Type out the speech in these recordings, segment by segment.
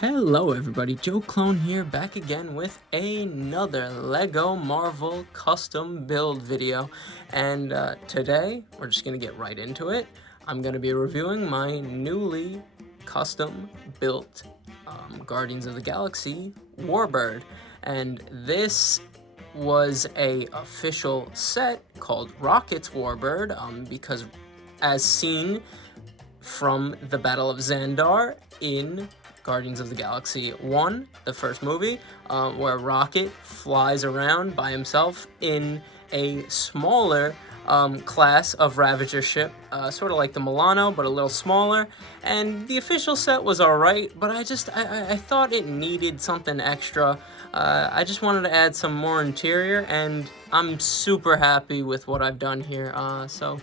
Hello everybody, Joe Clone here, back again with another LEGO Marvel custom build video. And today, we're just going to get right into it. I'm going to be reviewing my newly custom built Guardians of the Galaxy Warbird. And this was a official set called Rocket's Warbird because as seen from the Battle of Xandar in Guardians of the Galaxy 1, the first movie, where Rocket flies around by himself in a smaller class of Ravager ship, sort of like the Milano, but a little smaller. And the official set was alright, but I thought it needed something extra. I just wanted to add some more interior, and I'm super happy with what I've done here. So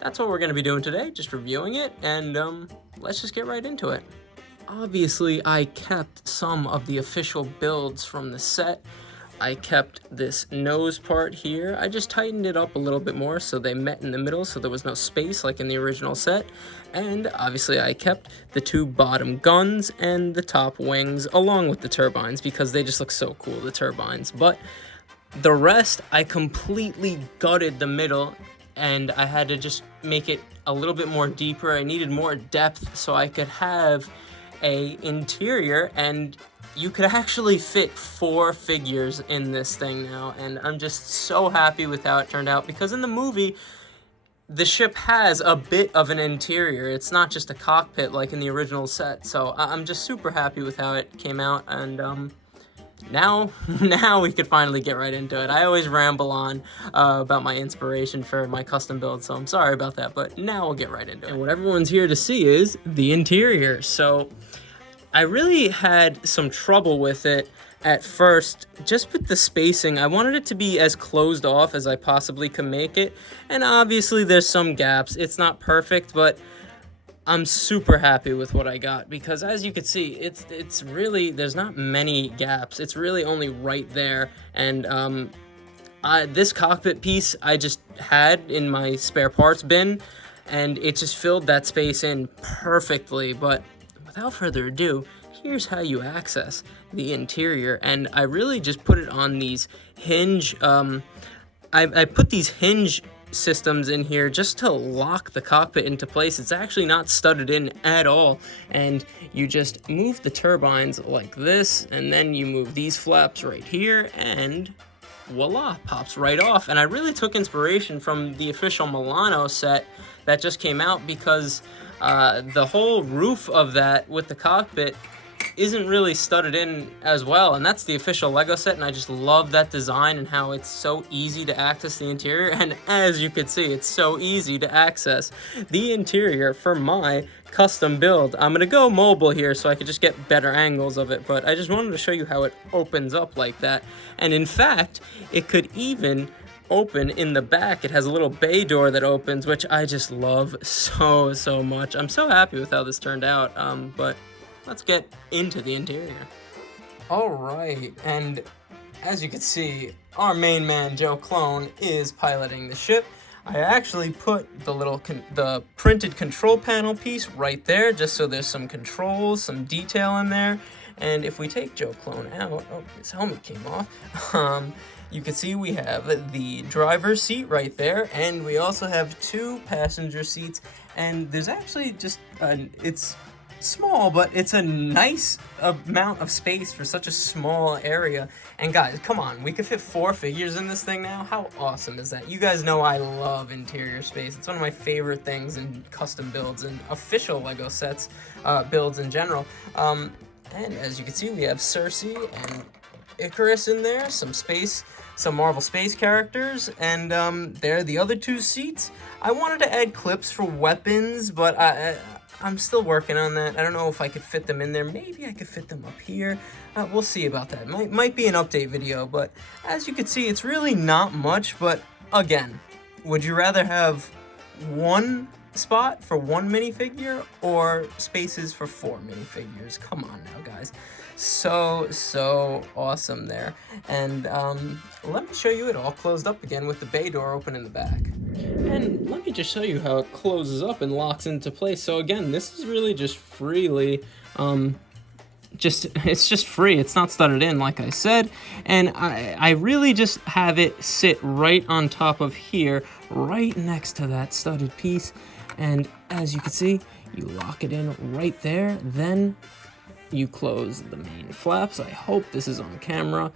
that's what we're going to be doing today, just reviewing it, and let's just get right into it. Obviously, I kept some of the official builds from the set. I kept this nose part here. I just tightened it up a little bit more so they met in the middle so there was no space like in the original set. And obviously I kept the two bottom guns and the top wings along with the turbines because they just look so cool, the turbines. But the rest, I completely gutted the middle and I had to just make it a little bit more deeper. I needed more depth so I could have a interior, and you could actually fit 4 figures in this thing now, and I'm just so happy with how it turned out because in the movie the ship has a bit of an interior. It's not just a cockpit like in the original set, so I'm just super happy with how it came out. And now we could finally get right into it. I always ramble on about my inspiration for my custom build, so I'm sorry about that, but now we'll get right into it. And what everyone's here to see is the interior. So I really had some trouble with it at first, just with the spacing. I wanted it to be as closed off as I possibly could make it, and obviously there's some gaps. It's not perfect, but I'm super happy with what I got because as you can see, it's really, there's not many gaps. It's really only right there. And this cockpit piece I just had in my spare parts bin, and it just filled that space in perfectly. But without further ado, here's how you access the interior. And I really just put it on these hinge, I put these hinge systems in here just to lock the cockpit into place. It's actually not studded in at all, and you just move the turbines like this, and then you move these flaps right here, and voila, pops right off. And I really took inspiration from the official Milano set that just came out because the whole roof of that with the cockpit isn't really studded in as well, and that's the official LEGO set, and I just love that design and how it's so easy to access the interior. And as you can see, it's so easy to access the interior for my custom build. I'm gonna go mobile here so I could just get better angles of it, but I just wanted to show you how it opens up like that. And in fact, it could even open in the back. It has a little bay door that opens, which I just love so much. I'm so happy with how this turned out, but let's get into the interior. All right, and as you can see, our main man, Joe Clone, is piloting the ship. I actually put the printed control panel piece right there, just so there's some controls, some detail in there. And if we take Joe Clone out, oh, his helmet came off, you can see we have the driver's seat right there, and we also have 2 passenger seats. And there's actually just, it's small, but it's a nice amount of space for such a small area. And guys, come on, we could fit 4 figures in this thing now. How awesome is that? You guys know I love interior space. It's one of my favorite things in custom builds and official LEGO sets, builds in general. And as you can see, we have Cersei and Icarus in there, some Marvel space characters, and there are the other 2 seats. I wanted to add clips for weapons, but I'm still working on that. I don't know if I could fit them in there. Maybe I could fit them up here. We'll see about that. Might be an update video, but as you can see, it's really not much. But again, would you rather have 1 spot for 1 minifigure or spaces for 4 minifigures? Come on now, guys. So awesome there. And let me show you it all closed up again with the bay door open in the back. And let me just show you how it closes up and locks into place. So again, this is really just freely it's just free. It's not studded in, like I said, and I really just have it sit right on top of here, right next to that studded piece. And as you can see, you lock it in right there, then you close the main flaps. I hope this is on camera.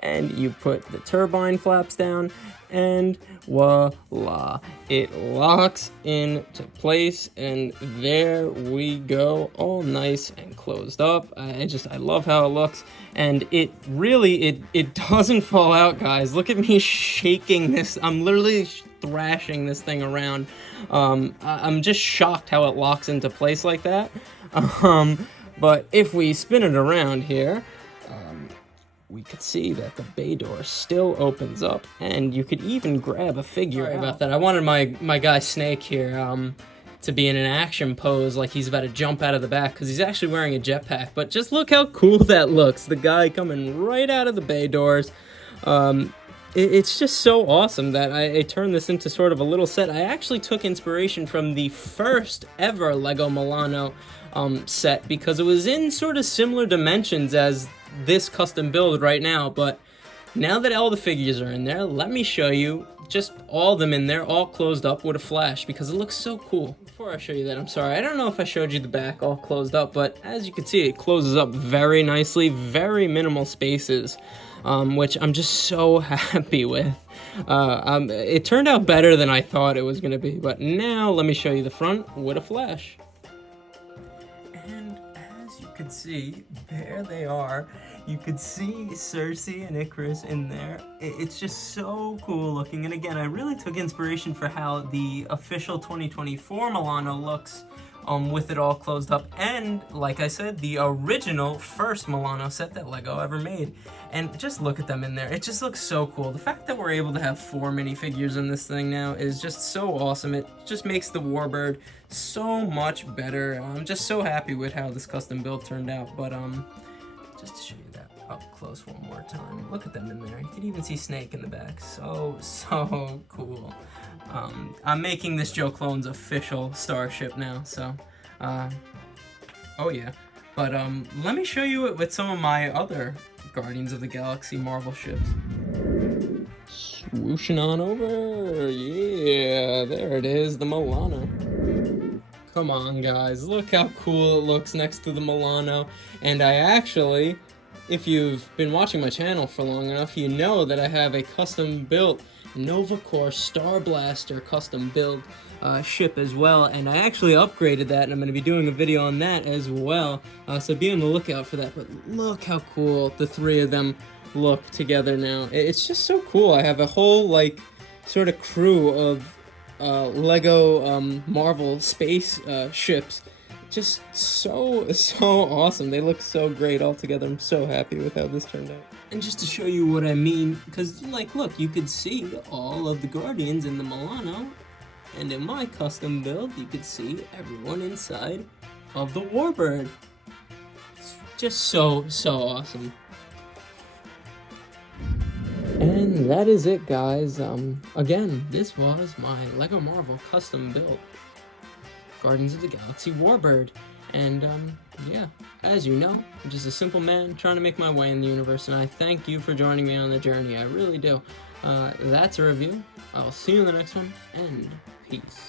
And you put the turbine flaps down, and voila, it locks into place, and there we go, all nice and closed up. I love how it looks, and it really, it doesn't fall out, guys. Look at me shaking this. I'm literally thrashing this thing around. I'm just shocked how it locks into place like that. But if we spin it around here, we could see that the bay door still opens up, and you could even grab a figure. Sorry about that. I wanted my guy Snake here to be in an action pose, like he's about to jump out of the back, because he's actually wearing a jetpack. But just look how cool that looks. The guy coming right out of the bay doors. It's just so awesome that I turned this into sort of a little set. I actually took inspiration from the first ever LEGO Milano set, because it was in sort of similar dimensions as this custom build right now. But now that all the figures are in there, let me show you just all of them in there, all closed up with a flash, because it looks so cool. Before I show you that, I'm sorry, I don't know if I showed you the back all closed up, but as you can see, it closes up very nicely, very minimal spaces. Which I'm just so happy with. It turned out better than I thought it was going to be, but now let me show you the front with a flash. And as you can see, there they are. You could see Cersei and Icarus in there. It's just so cool looking, and again, I really took inspiration for how the official 2024 Milano looks, with it all closed up, and like I said, the original first Milano set that LEGO ever made. And just look at them in there. It just looks so cool. The fact that we're able to have 4 minifigures in this thing now is just so awesome. It just makes the Warbird so much better. I'm just so happy with how this custom build turned out. But just to show you that up close one more time, look at them in there. You can even see Snake in the back. So cool. I'm making this Joe Clone's official starship now, so oh yeah. But let me show you it with some of my other Guardians of the Galaxy Marvel ships. Swooshing on over, yeah, there it is, the Milano. Come on, guys, look how cool it looks next to the Milano. And I actually, if you've been watching my channel for long enough, you know that I have a custom built Nova Corps Star Blaster custom build ship as well, and I actually upgraded that, and I'm going to be doing a video on that as well, so be on the lookout for that. But look how cool the 3 of them look together now. It's just so cool. I have a whole, like, sort of crew of LEGO Marvel space ships. Just so awesome. They look so great all together. I'm so happy with how this turned out. And just to show you what I mean, because, like, look, you could see all of the Guardians in the Milano, and in my custom build, you could see everyone inside of the Warbird. It's just so awesome. And that is it, guys. Again, this was my LEGO Marvel custom build Guardians of the Galaxy Warbird. And yeah, as you know, I'm just a simple man trying to make my way in the universe, and I thank you for joining me on the journey. I really do. That's a review. I'll see you in the next one, and peace.